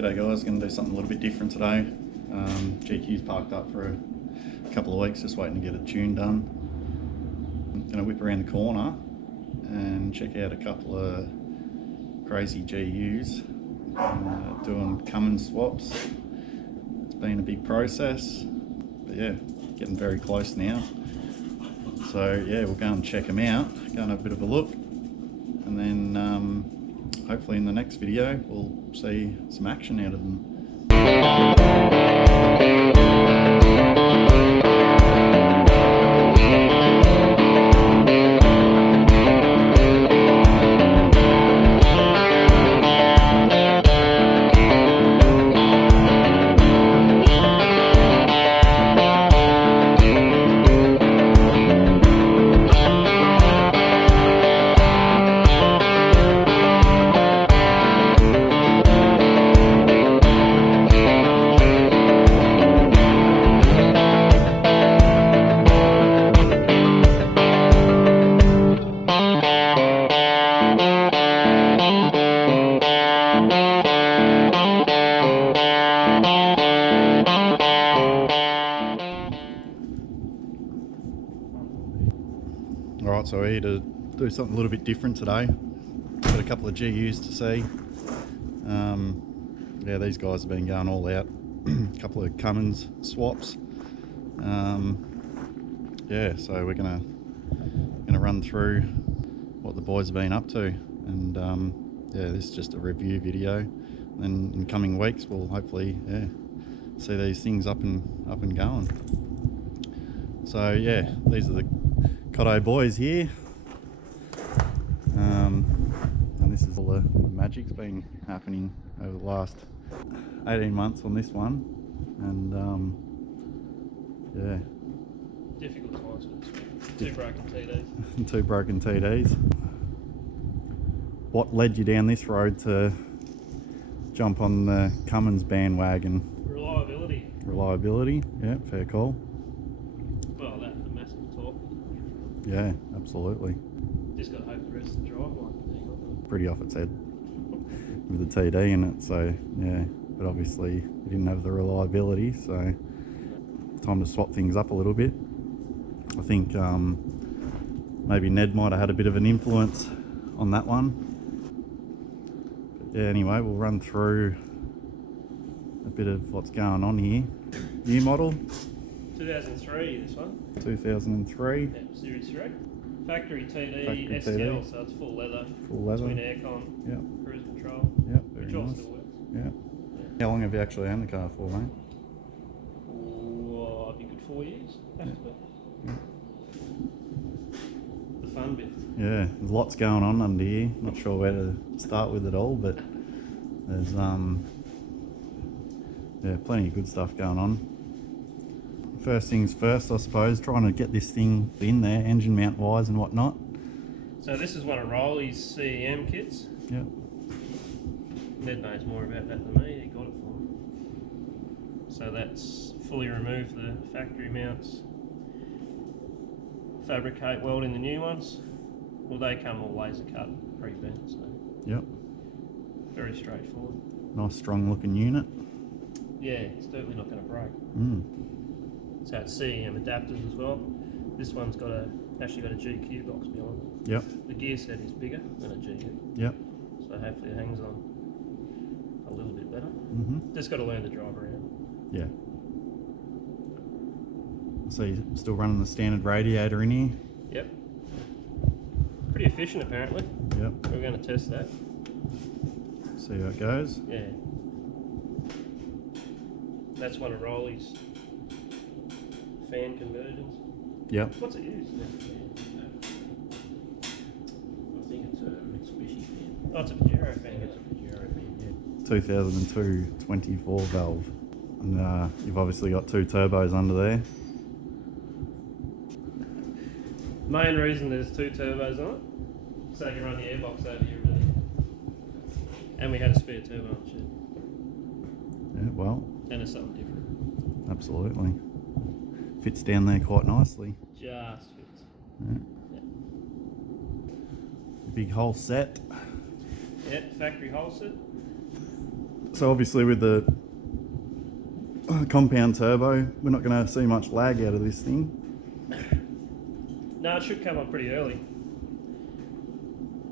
G'day guys, going to do something a little bit different today. GQ's parked up for a couple of weeks, just waiting to get a tune done. I'm going to whip around the corner and check out a couple of crazy GUs, doing Cummins swaps. It's been a big process, but yeah, getting very close now. So yeah, we'll go and check them out, go and have a bit of a look, and then hopefully in the next video we'll see some action out of them. Alright, so we're here to do something a little bit different today. Got a couple of GUs to see. Yeah, these guys have been going all out. A couple of Cummins swaps. Yeah, so we're gonna run through what the boys have been up to, and yeah, this is just a review video. And in coming weeks, we'll hopefully see these things up and going. So yeah, these are the Cotto boys here, and this is all the magic's been happening over the last 18 months on this one, and yeah, difficult times for this one. Two broken TDs. Two broken TDs. What led you down this road to jump on the Cummins bandwagon? Reliability. Reliability, yeah, fair call. Well, that's a massive talk. Yeah, absolutely. Just got to hope the rest of the drive line. Pretty off its head with the TD in it, so yeah. But obviously it didn't have the reliability, so time to swap things up a little bit. I think maybe Ned might have had a bit of an influence on that one. But yeah, anyway, we'll run through a bit of what's going on here. New model? 2003, this one. 2003. Yep, Series 3. Factory TD, Factory STL, TD. so it's full leather. Full leather. Twin aircon. Yep. Cruise control. Yep, very Which all nice. still works. Yeah. How long have you actually owned the car for, mate? Oh, I think good 4 years. Yeah. The fun bit. Yeah, there's lots going on under here. Not sure where to start with it all, but there's yeah, plenty of good stuff going on. First things first, I suppose, trying to get this thing in there, engine mount wise and whatnot. So this is one of Rolly's CEM kits. Yep. Ned knows more about that than me, he got it for me. So that's fully remove the factory mounts, fabricate, weld in the new ones. Well, they come all laser cut, pre-bent, so Yep. very straightforward. Nice strong looking unit. Yeah, it's certainly not going to break. So it's CEM adapters as well. This one's got actually got a GQ box behind it. Yep. The gear set is bigger than a GU. Yep. So hopefully it hangs on a little bit better. Just got to learn to drive around. Yeah. So you're still running the standard radiator in here? Yep. Pretty efficient apparently. Yep. We're going to test that. See how it goes. Yeah. That's one of Rolly's fan conversions. Yep. What's it used? I think it's a Mitsubishi fan. Oh, it's a Pajero fan. It's a Pajero fan, yeah. 2002 24 valve. And you've obviously got two turbos under there. Main reason there's two turbos on it, so you can run the airbox over here really. And we had a spare turbo on the shed. Yeah, well. And it's something different. Absolutely. Fits down there quite nicely. Just fits. Yeah. Yeah. Big whole set. Yeah, factory whole set. So obviously with the compound turbo, we're not going to see much lag out of this thing. No, it should come on pretty early.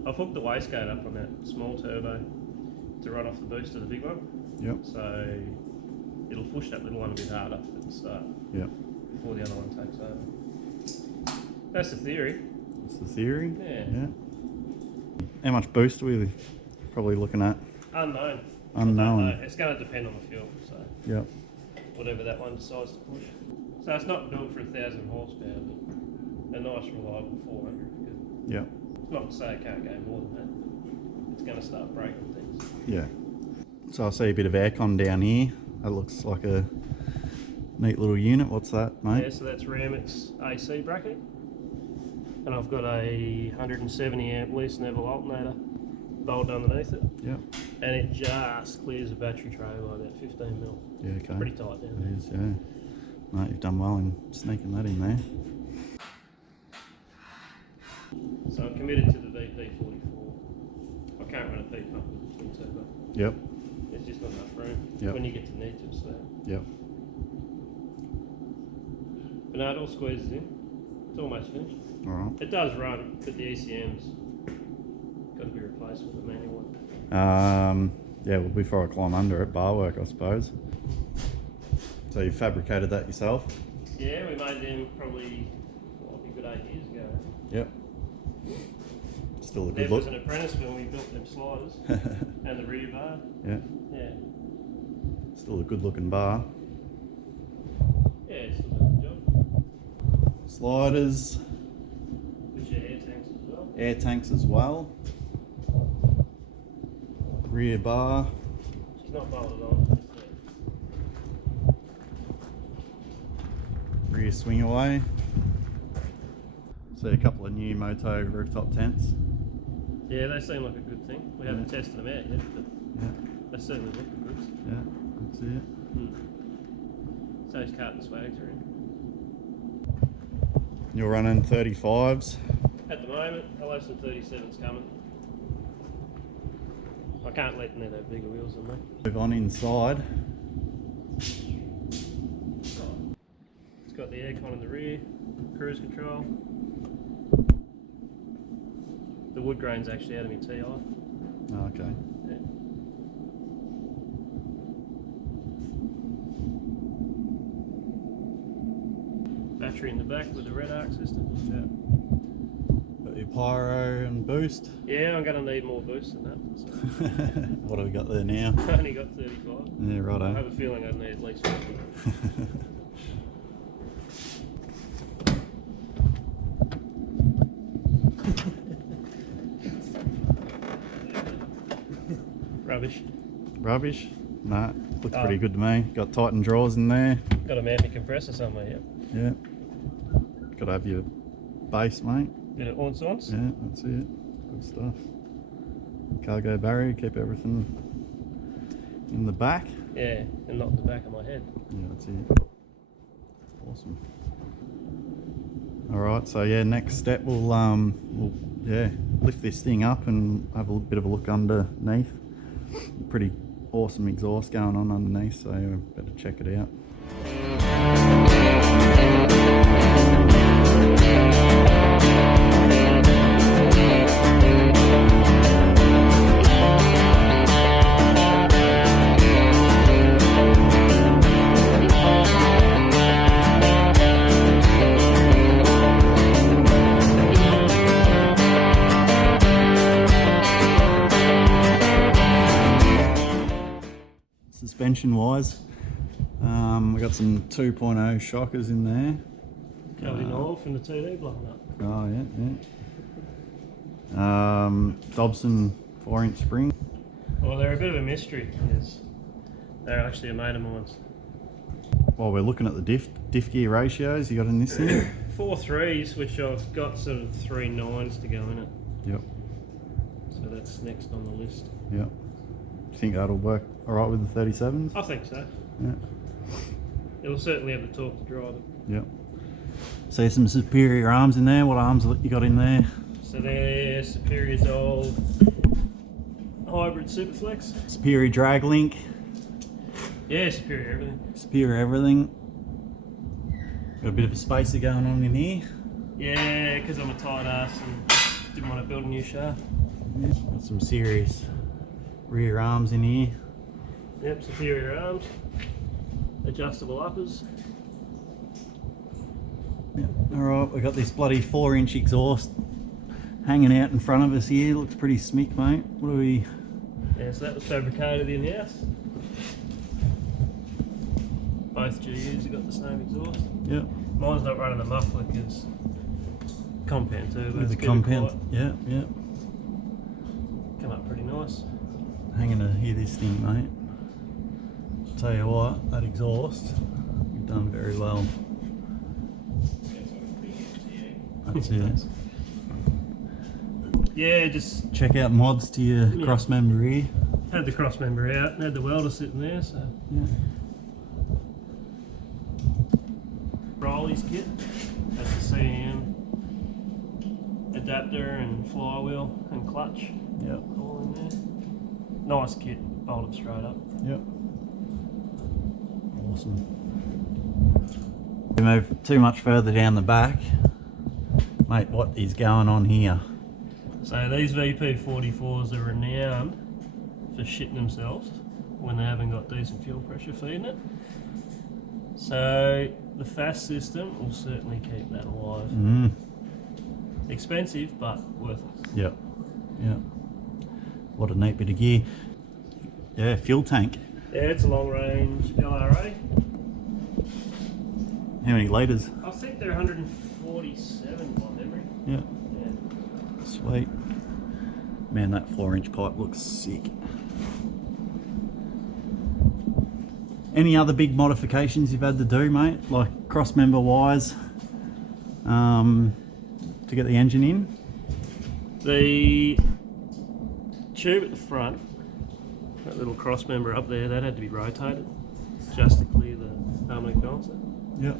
I've hooked the wastegate up on that small turbo to run off the boost of the big one. Yep. So it'll push that little one a bit harder at the start. Yep. Before the other one takes over. That's the theory. That's the theory. Yeah. How much boost are we probably looking at? Unknown. Unknown. It's going to depend on the fuel. So Yep. whatever that one decides to push. So it's not built for 1,000 horsepower, but a nice reliable 400. Yep. It's not to say it can't go more than that. It's going to start breaking things. Yeah. So I see a bit of aircon down here. That looks like a neat little unit. What's that, mate? Yeah, so that's Ramek's AC bracket. And I've got a 170 amp least level alternator bolt underneath it. Yep. And it just clears the battery tray by about 15 mil. Yeah, okay. Pretty tight down there. It is, yeah. Mate, you've done well in sneaking that in there. So I'm committed to the VP44. I can't run a P pump with a twin turbo. Yep. There's just not enough room. Yep. When you get to need to, so. Yep. But no, it all squeezes in. It's almost finished. Alright. It does run, but the ECM's got to be replaced with a manual one. Yeah, well, before I climb under it, bar work, I suppose. So you fabricated that yourself? Yeah, we made them probably, a good 8 years ago. Yep. Still a good Dave look. was an apprentice when we built them sliders and the rear bar. Yeah. Yeah. Still a good looking bar. Yeah, it's still doing the job. Sliders, Which are air tanks as well. air tanks as well. Rear bar. She's not bolted on. Rear swing away. See a couple of new Moto rooftop tents. Yeah, they seem like a good thing. We haven't tested them out yet, but Yeah, they certainly look good. yeah, that's it. So those carton swags are in. You're running 35s. At the moment, I'll have some 37s coming. I can't let them have bigger wheels than me. Move on inside. It's got the aircon in the rear, cruise control. The wood grain's actually out of my TI. Oh, okay. Yeah. Battery in the back with the red arc system. Got your pyro and boost. Yeah, I'm going to need more boost than that. So. What have we got there now? I only got 35. Yeah, I righto. have a feeling I'd need at least 50. Rubbish. Rubbish? Nah, looks pretty good to me. Got Titan drawers in there. Got to mount my compressor somewhere, yeah. Yeah. Got to have your base, mate. Bit of ons. Yeah, that's it. Good stuff. Cargo barrier, keep everything in the back. Yeah, and not the back of my head. Yeah, that's it. Awesome. All right, so yeah, next step we'll lift this thing up and have a bit of a look underneath. Pretty awesome exhaust going on underneath, so better check it out. Suspension wise, we got some 2.0 shockers in there. Covered in oil from the TD blowing up. Oh yeah. Dobson 4-inch spring. Well, they're a bit of a mystery. They're actually a mate of mine's. While we're looking at the diff gear ratios, you got in this thing? 4 3s, which I've got sort of 3 9s to go in it. Yep. So that's next on the list. Yep. Do you think that'll work all right with the 37s? I think so. Yeah. It'll certainly have the torque to drive it. Yep. See some Superior arms in there. What arms you got in there? So they're Superior's old hybrid Superflex. Superior drag link. Yeah, superior everything. Spear everything. Got a bit of a spacer going on in here. Yeah, because I'm a tight ass and didn't want to build a new shaft. Yeah, got some serious rear arms in here. Yep, superior arms, adjustable uppers. Yeah. Alright, we got this bloody 4-inch exhaust hanging out in front of us here. Looks pretty smick, mate. What do we... Yeah, so that was fabricated in-house. Both GUs have got the same exhaust. Yep. Mine's not running the muffler because compound turbo. With the compound. Yeah, yeah. Come up pretty nice. Hanging to hear this thing, mate. Tell you what, that exhaust, you've done very well. That's it. Yeah, just Check out mods to your cross member here. had the cross member out and had the welder sitting there, so. Yeah. Rollies kit, that's the CM adapter and flywheel and clutch. Yep. All in there. Nice kit, bolted straight up. Yep. Awesome. We move too much further down the back. Mate, what is going on here? So these VP44s are renowned for shitting themselves when they haven't got decent fuel pressure feeding it. So the fast system will certainly keep that alive. Mm. Expensive, but worth it. Yep. Yep. What a neat bit of gear. Yeah, fuel tank. Yeah, it's a long range LRA. How many litres? I think they're 147 by memory. Yeah. Yeah. Sweet. Man, that 4-inch pipe looks sick. Any other big modifications you've had to do, mate? Like cross member wise, to get the engine in? The tube at the front, that little cross member up there, that had to be rotated just to clear the harmonic balancer. Yep.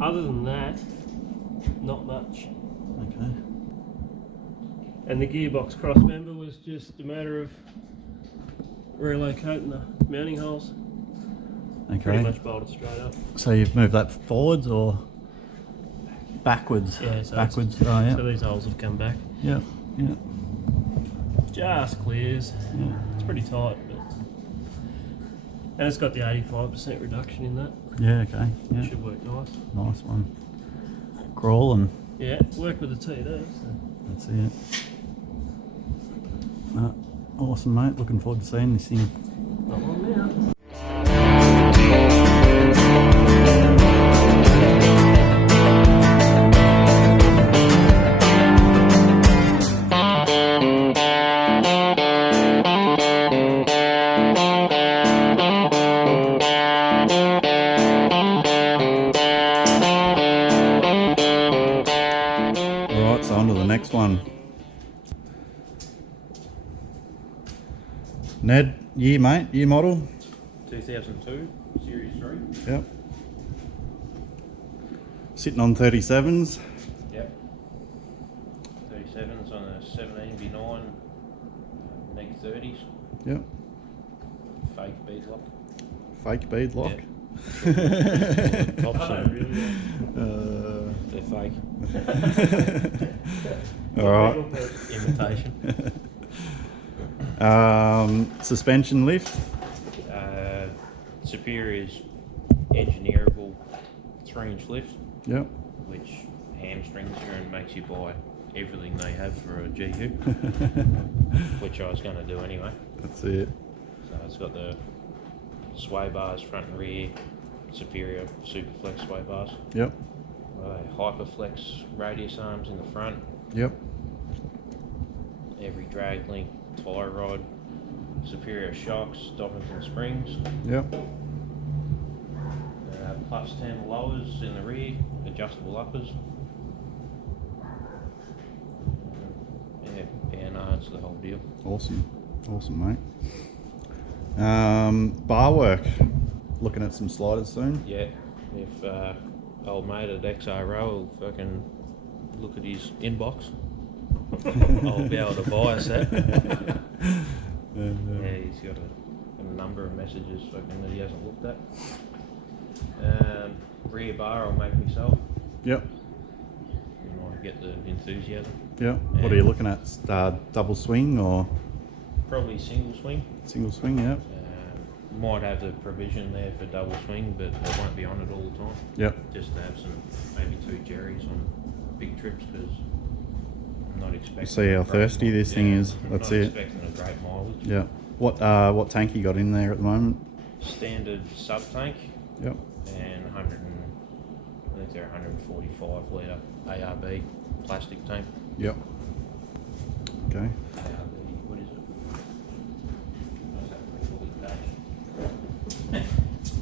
Other than that, not much. Okay. And the gearbox cross member was just a matter of relocating the mounting holes. Pretty Okay. much bolted straight up. So you've moved that forwards or backwards? Yeah, so backwards. Oh yeah. So these holes have come back. Yeah. Yeah. Just clears. Yeah. It's pretty tight, but and it's got the 85% reduction in that. Yeah. Okay. Yeah. Should work nice. Nice one. Crawling. Yeah, work with the TD. So. That's it. Awesome, mate. Looking forward to seeing this thing. Not long now. Alright, so on to the next one. Ned, year mate, year model? 2002, Series 3. Yep. Sitting on 37s. Yep. 37s on a 17B9, neg 30s, Yep. fake bead lock. Fake bead lock. Tops are really, they're fake. Alright. Imitation. Suspension lift. Superior's engineerable 3-inch lift, Yep. which hamstrings you and makes you buy everything they have for a GU, which I was going to do anyway. That's it. So it's got the sway bars front and rear, Superior Superflex sway bars, Yep. Hyperflex radius arms in the front, Yep. every drag link, tie rod, Superior shocks, Doppington springs, Yep. +10 lowers in the rear, adjustable uppers. Yeah, Bernards, the whole deal. Awesome. Awesome, mate. Bar work. Looking at some sliders soon. Yeah, if old mate at XRO will fucking look at his inbox, I'll be able to buy a set. Yeah, he's got a a number of messages fucking that he hasn't looked at. Rear bar I'll make myself. Yep. And I get the enthusiasm. Yep. What are you looking at? Double swing or Probably single swing. single swing? Yep. Might have the provision there for double swing, but I won't be on it all the time. Yep. Just to have some, maybe 2 jerrys on big trips, because I'm not expecting. See how thirsty this thing is. That's I'm it. not expecting a great mileage. Yep. What tank you got in there at the moment? Standard sub tank. Yep. And I think they're 145 litre ARB plastic tank. Yep. Okay. ARB, what is it? What's that fully packed?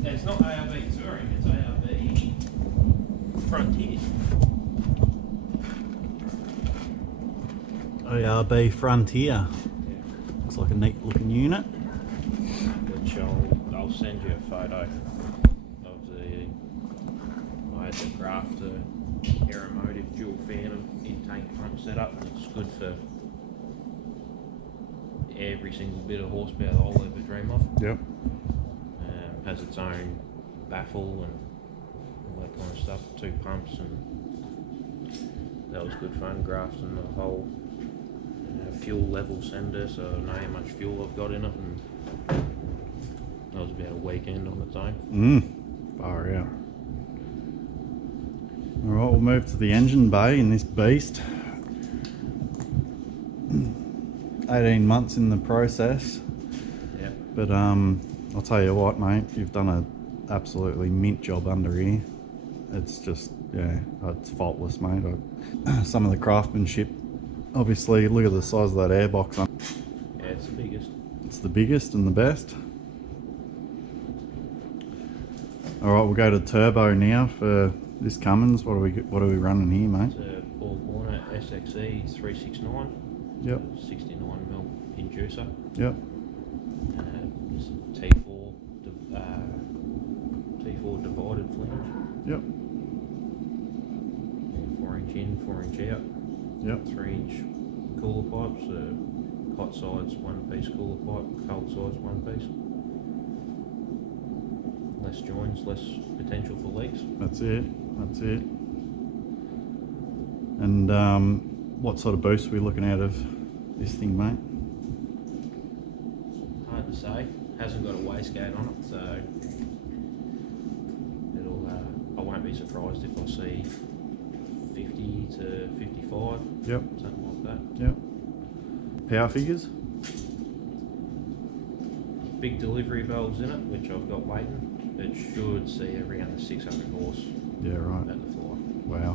It's not ARB Touring, it's ARB Frontier. ARB Frontier. Yeah. Looks like a neat looking unit. Which I'll send you a photo of the. I had to graft a aeromotive dual phantom in-tank pump setup. It's good for every single bit of horsepower that I'll ever dream of. Yep. Has its own baffle and all that kind of stuff. 2 pumps, and that was good fun grafting the whole fuel level sender, so I know how much fuel I've got in it, and that was about a weekend on its own. Far out. Alright, we'll move to the engine bay in this beast. 18 months in the process. Yeah. But I'll tell you what, mate, you've done an absolutely mint job under here. It's just, yeah, it's faultless, mate. Some of the craftsmanship, obviously, look at the size of that airbox. Yeah, it's the biggest. It's the biggest and the best. Alright, we'll go to turbo now for this Cummins. What are we running here, mate? It's a Paul Warner SXE 369. Yep. 69mm inducer. Yep. It's T4 divided flange. Yep. 4-inch in, 4-inch out. Yep. 3-inch cooler pipes. Hot sides 1-piece cooler pipe, cold sides 1-piece. Less joins, less potential for leaks. That's it. That's it. And what sort of boost are we looking out of this thing, mate? Hard to say. Hasn't got a wastegate on it, so it'll. I won't be surprised if I see 50 to 55. Yep. Something like that. Yep. Power figures? Big delivery valves in it, which I've got waiting. It should see around the 600 horse Yeah, right. at the floor. Wow.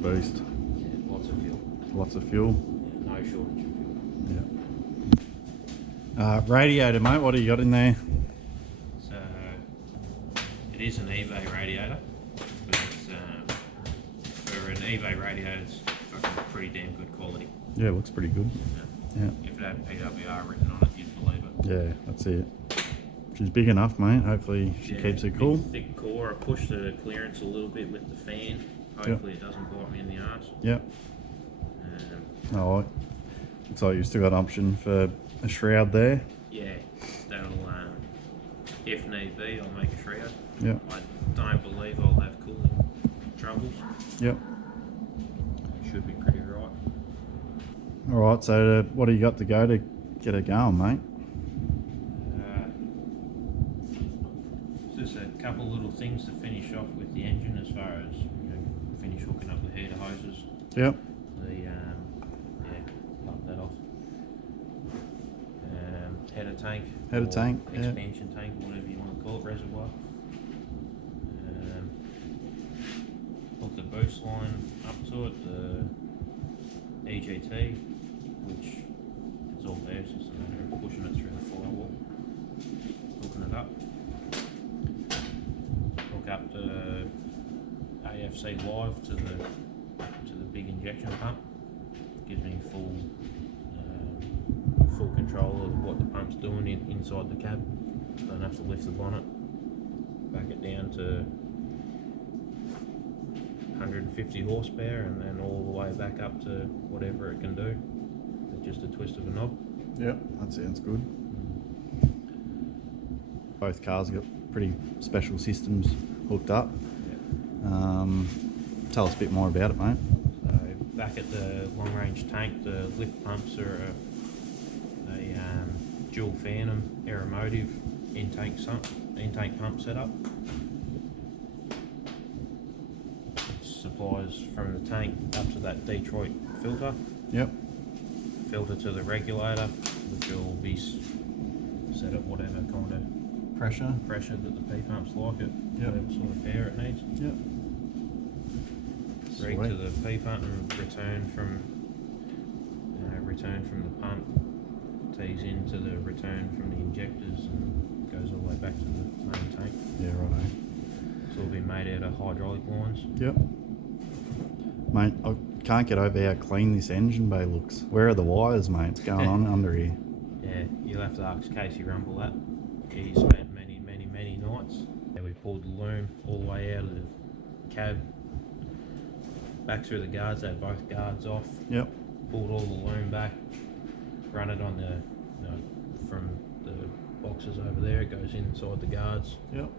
Boost. Yeah, lots of fuel. Lots of fuel. Yeah, no shortage of fuel. Yeah. Radiator, mate, what do you got in there? So it is an eBay radiator, but it's, for an eBay radiator, it's fucking pretty damn good quality. Yeah, it looks pretty good. Yeah. If it had PWR written on it, you'd believe it. Yeah, that's it. She's big enough, mate. Hopefully she keeps it cool. Big, thick core. I pushed the clearance a little bit with the fan. Hopefully it doesn't bite me in the arse. Yep. Oh, looks like you've still got an option for a shroud there. Yeah, that'll, if need be, I'll make a shroud. Yep. I don't believe I'll have cooling troubles. Yep. It should be pretty right. Alright, so what do you got to go to get it going, mate? Just a couple little things to finish off with the engine, as far as finish hooking up the heater hoses. Yep. Pump that off. Header tank. Header or tank, yeah. expansion tank, whatever you want to call it, reservoir. Hook the boost line up to it, the EGT, which it's all there, it's just a matter of pushing it through the firewall, hooking it up. Hook up the AFC Live to the big injection pump. Gives me full control of what the pump's doing inside the cab. Don't have to lift the bonnet, back it down to 150 horsepower, and then all the way back up to whatever it can do with just a twist of a knob. Yep, that sounds good. Both cars got pretty special systems hooked up. Tell us a bit more about it, mate. So back at the long range tank, the lift pumps are a dual Phantom Aeromotive intake pump setup. It supplies from the tank up to that Detroit filter. Yep. Filter to the regulator, which will be set at whatever kind of Pressure. that the P pump's like it, Yep. whatever sort of power it needs. Yep. Rig Sweet. to the P pump and return from the pump, tees into the return from the injectors and goes all the way back to the main tank. Yeah, righto. It's all been made out of hydraulic lines. Yep. Mate, I can't get over how clean this engine bay looks. Where are the wires, mate? What's going on under here? Yeah, you'll have to ask Casey Rumble that. He spent many nights. And we pulled the loom all the way out of the cab, back through the guards, had both guards off. Yep. Pulled all the loom back, run it on the, from the boxes over there, it goes inside the guards, Yep.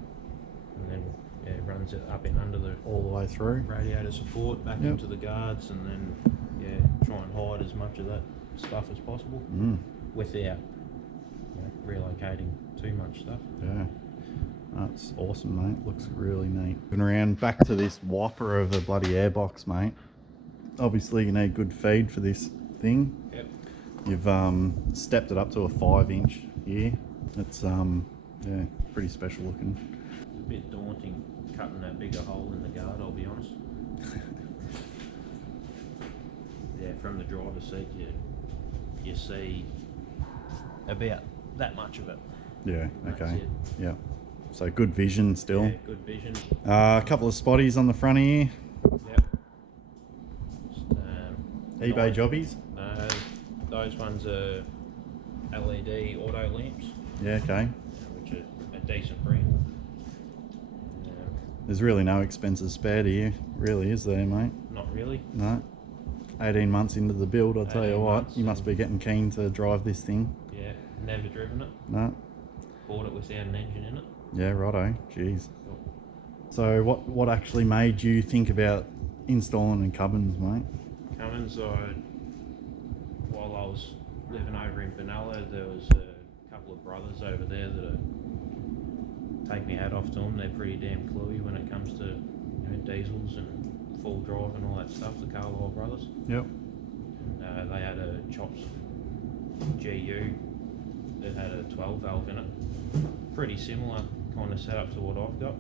and then it runs it up in under the All the way through. radiator support, back Yep. into the guards, and then try and hide as much of that stuff as possible without relocating too much stuff. Yeah. That's awesome, mate. Looks really neat. Moving around back to this whopper of a bloody airbox, mate. Obviously you need good feed for this thing. Yep. You've stepped it up to a 5-inch here. It's pretty special looking. It's a bit daunting cutting that bigger hole in the guard, I'll be honest. Yeah, from the driver's seat you see about that much of it. Yeah, That's okay. it. Yeah. So good vision still. Yeah, good vision. A couple of spotties on the front here. Yep. Just, eBay nice. jobbies. Those ones are LED auto lamps, Yeah, okay. which are a decent brand. There's really no expenses spared here, really, is there, mate? Not really. No. 18 months into the build, I'll tell you 18 what, months you must be getting keen to drive this thing. Yeah, never driven it. No. Bought it without an engine in it. Yeah, righto. Jeez. Cool. So what actually made you think about installing in Cummins, mate? Cummins, while I was living over in Benalla, there was a couple of brothers over there that take my hat off to them. They're pretty damn cluey when it comes to diesels and full drive and all that stuff, the Carlisle brothers. Yep. And, they had a Chops GU that had a 12 valve in it. Pretty similar kind of setup to what I've got.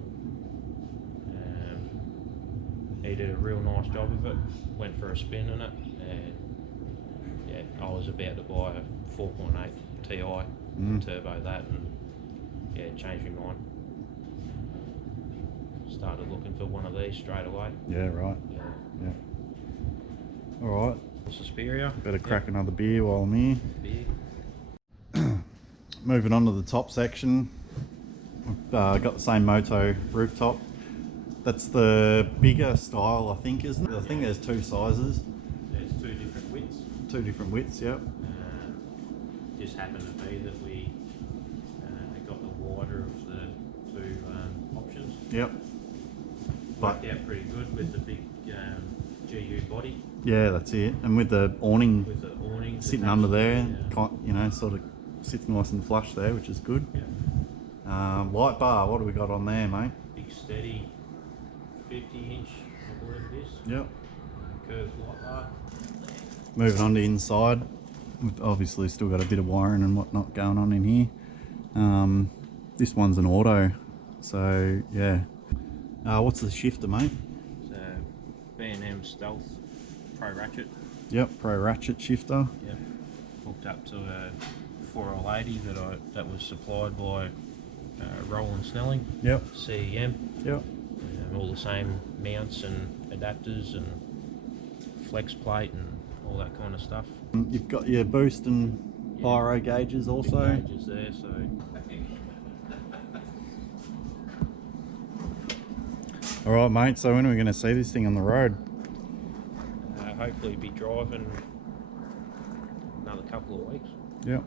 He did a real nice job of it. Went for a spin in it, and yeah, I was about to buy a 4.8 Ti turbo that, and yeah, it changed my mind. Started looking for one of these straight away. Yeah, right. Yeah. Yeah. All right. Suspiria. Better crack another beer while I'm here. Beer. Moving on to the top section. We've got the same Moto rooftop. That's the bigger style, I think, isn't it? I think there's two sizes. There's two different widths. Two different widths, yep. Just happened to be that we got the wider of the two options. Yep. Worked out pretty good with the big GU body. Yeah, that's it. And with the awning With the awning sitting under there, sort of sits nice and flush there, which is good. Yeah. Light bar, what do we got on there, mate? Big steady 50-inch, I believe it is. Yep. Curved light bar. Moving on to inside. We've obviously still got a bit of wiring and whatnot going on in here. This one's an auto, so yeah. What's the shifter, mate? It's a B&M Stealth Pro Ratchet. Yep, Pro Ratchet shifter. Yep. Hooked up to a 4L80 that was supplied by Roland Snelling. Yep. CEM. Yep. All the same mounts and adapters and flex plate and all that kind of stuff. You've got your boost and pyro gauges also. Big gauges there, so All right, mate. So when are we going to see this thing on the road? hopefully be driving another couple of weeks. Yep.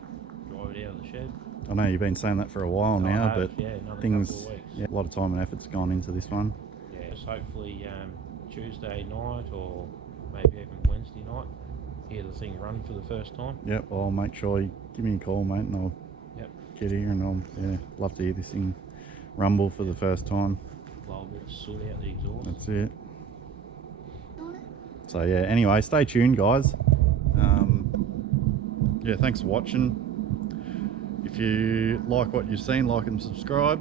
Drive it out of the shed. I know you've been saying that for a while I now, have, but yeah, another things, couple of weeks. yeah, a lot of time and effort's gone into this one. Yeah, so hopefully Tuesday night or maybe even Wednesday night, hear the thing run for the first time. Yep, well, I'll make sure you give me a call, mate, and I'll get here, and I'll love to hear this thing rumble for the first time. Blow a bit of soot out the exhaust. That's it. So yeah, anyway, stay tuned, guys. Yeah, thanks for watching. If you like what you've seen, like and subscribe.